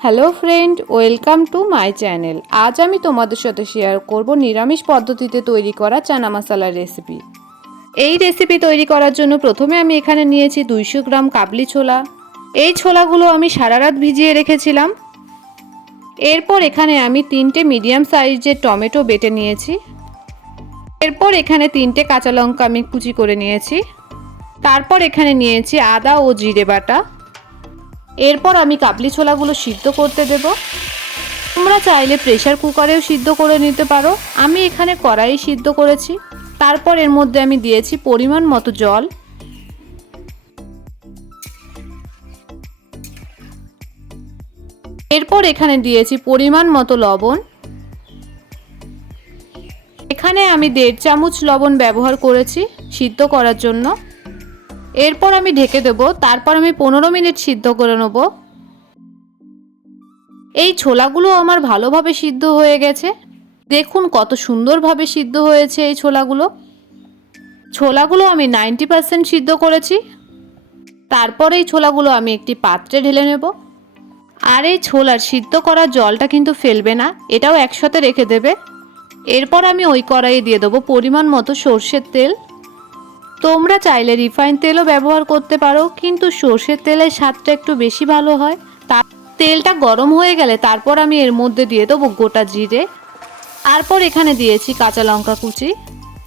Hello friend, welcome to my channel. আজ আমি তোমাদের সাথে শেয়ার করব নিরামিষ পদ্ধতিতে তৈরি করা চানা মশলার রেসিপি। এই রেসিপি তৈরি করার জন্য প্রথমে আমি এখানে নিয়েছি 200 গ্রাম কাবলি ছোলা। এই ছোলাগুলো আমি সারা রাত ভিজিয়ে রেখেছিলাম। এরপর এখানে আমি 3টে মিডিয়াম সাইজের টমেটো বেটে নিয়েছি। এরপর এখানে 3টে কাঁচা লঙ্কা আমি কুচি করে নিয়েছি। তারপর এখানে নিয়েছি আদা ও জিরে বাটা। এরপর আমি কাবলি ছোলাগুলো সিদ্ধ করতে দেব। তোমরা চাইলে প্রেসার কুকারেও সিদ্ধ করে নিতে পারো, আমি এখানে কড়াই সিদ্ধ করেছি। তারপর এর মধ্যে আমি দিয়েছি পরিমাণ মতো জল। এরপর এখানে দিয়েছি পরিমাণ মতো লবণ। এখানে আমি 1.5 চামচ লবণ ব্যবহার করেছি সিদ্ধ করার জন্য। এরপর আমি ঢেকে দেব। তারপর আমি 15 মিনিট সিদ্ধ করে নেব। এই ছোলাগুলো আমার ভালোভাবে সিদ্ধ হয়ে গেছে। দেখুন কত সুন্দরভাবে সিদ্ধ হয়েছে এই ছোলাগুলো আমি 90% সিদ্ধ করেছি। তারপর এই ছোলাগুলো আমি একটি পাত্রে ঢেলে নেব। আর এই ছোলার সিদ্ধ করা জলটা কিন্তু ফেলবে না, এটাও একসাথে রেখে দেবে। এরপর আমি ওই কড়াইয়ে দিয়ে দেবো পরিমাণ মতো সর্ষের তেল। তোমরা চাইলে রিফাইন তেলও ব্যবহার করতে পারো, কিন্তু সর্ষের তেলের স্বাদটা একটু বেশি ভালো হয়। তেলটা গরম হয়ে গেলে তারপর আমি এর মধ্যে দিয়ে দেবো গোটা জিরে। তারপর এখানে দিয়েছি কাঁচা লঙ্কা কুচি।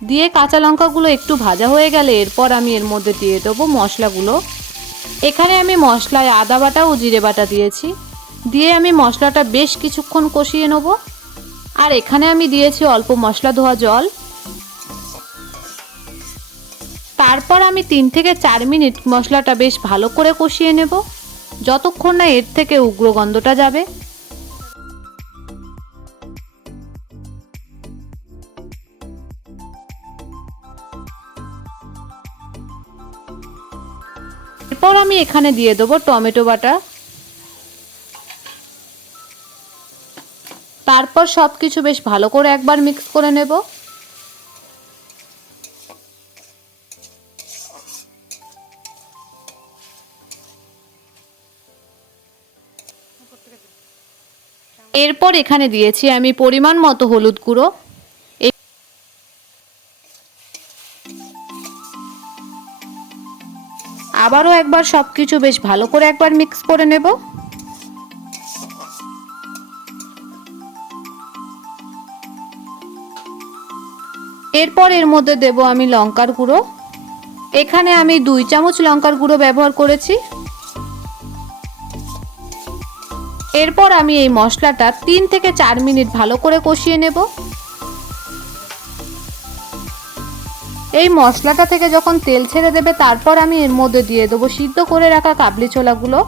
দিয়ে কাঁচা লঙ্কাগুলো একটু ভাজা হয়ে গেলে এরপর আমি এর মধ্যে দিয়ে দেবো মশলাগুলো। এখানে আমি মশলায় আদা বাটা ও জিরে বাটা দিয়েছি। দিয়ে আমি মশলাটা বেশ কিছুক্ষণ কষিয়ে নেব। আর এখানে আমি দিয়েছি অল্প মশলা ধোয়া জল। তারপর আমি 3 থেকে 4 মিনিট মশলাটা বেশ ভালো করে কষিয়ে নেব, যতক্ষণ না এর থেকে উগ্র গন্ধটা যাবে। এরপর আমি এখানে দিয়ে দেবো টমেটো বাটা। তারপর সব কিছু বেশ ভালো করে একবার মিক্স করে নেব। এরপর এখানে দিয়েছি আমি পরিমাণ মতো হলুদ গুঁড়ো। আবারও একবার সব কিছু বেশ ভালো করে একবার মিক্স করে নেব। এরপর এর মধ্যে দেব আমি লঙ্কার গুঁড়ো। এখানে আমি 2 চামচ লঙ্কার গুঁড়ো ব্যবহার করেছি। এরপর আমি এই মশলাটা 3 থেকে 4 মিনিট ভালো করে কষিয়ে নেব। এই মশলাটা থেকে যখন তেল ছেড়ে দেবে তারপর আমি এর মধ্যে দিয়ে দেবো সিদ্ধ করে রাখা কাবলি ছোলাগুলো।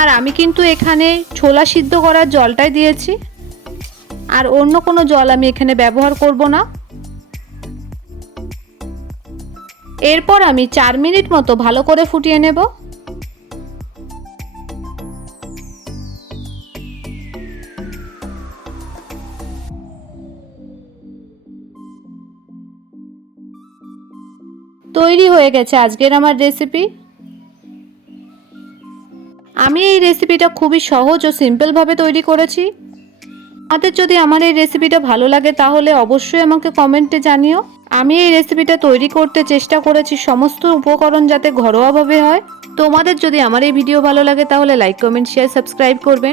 আর আমি কিন্তু এখানে ছোলা সিদ্ধ করার জলটাই দিয়েছি, আর অন্য কোনো জল আমি এখানে ব্যবহার করব না। এরপর আমি 4 মিনিট মতো ভালো করে ফুটিয়ে নেব। তৈরি হয়ে গেছে আজকের আমার রেসিপি। আমি এই রেসিপিটা খুবই সহজ ও সিম্পলভাবে তৈরি করেছি। আপনাদের যদি আমার এই রেসিপিটা ভালো লাগে তাহলে অবশ্যই আমাকে কমেন্টে জানিও। আমি এই রেসিপিটা তৈরি করতে চেষ্টা করেছি সমস্ত উপকরণ যাতে ঘরোয়াভাবে হয়। তোমাদের যদি আমার এই ভিডিও ভালো লাগে তাহলে লাইক, কমেন্ট, শেয়ার, সাবস্ক্রাইব করবেন।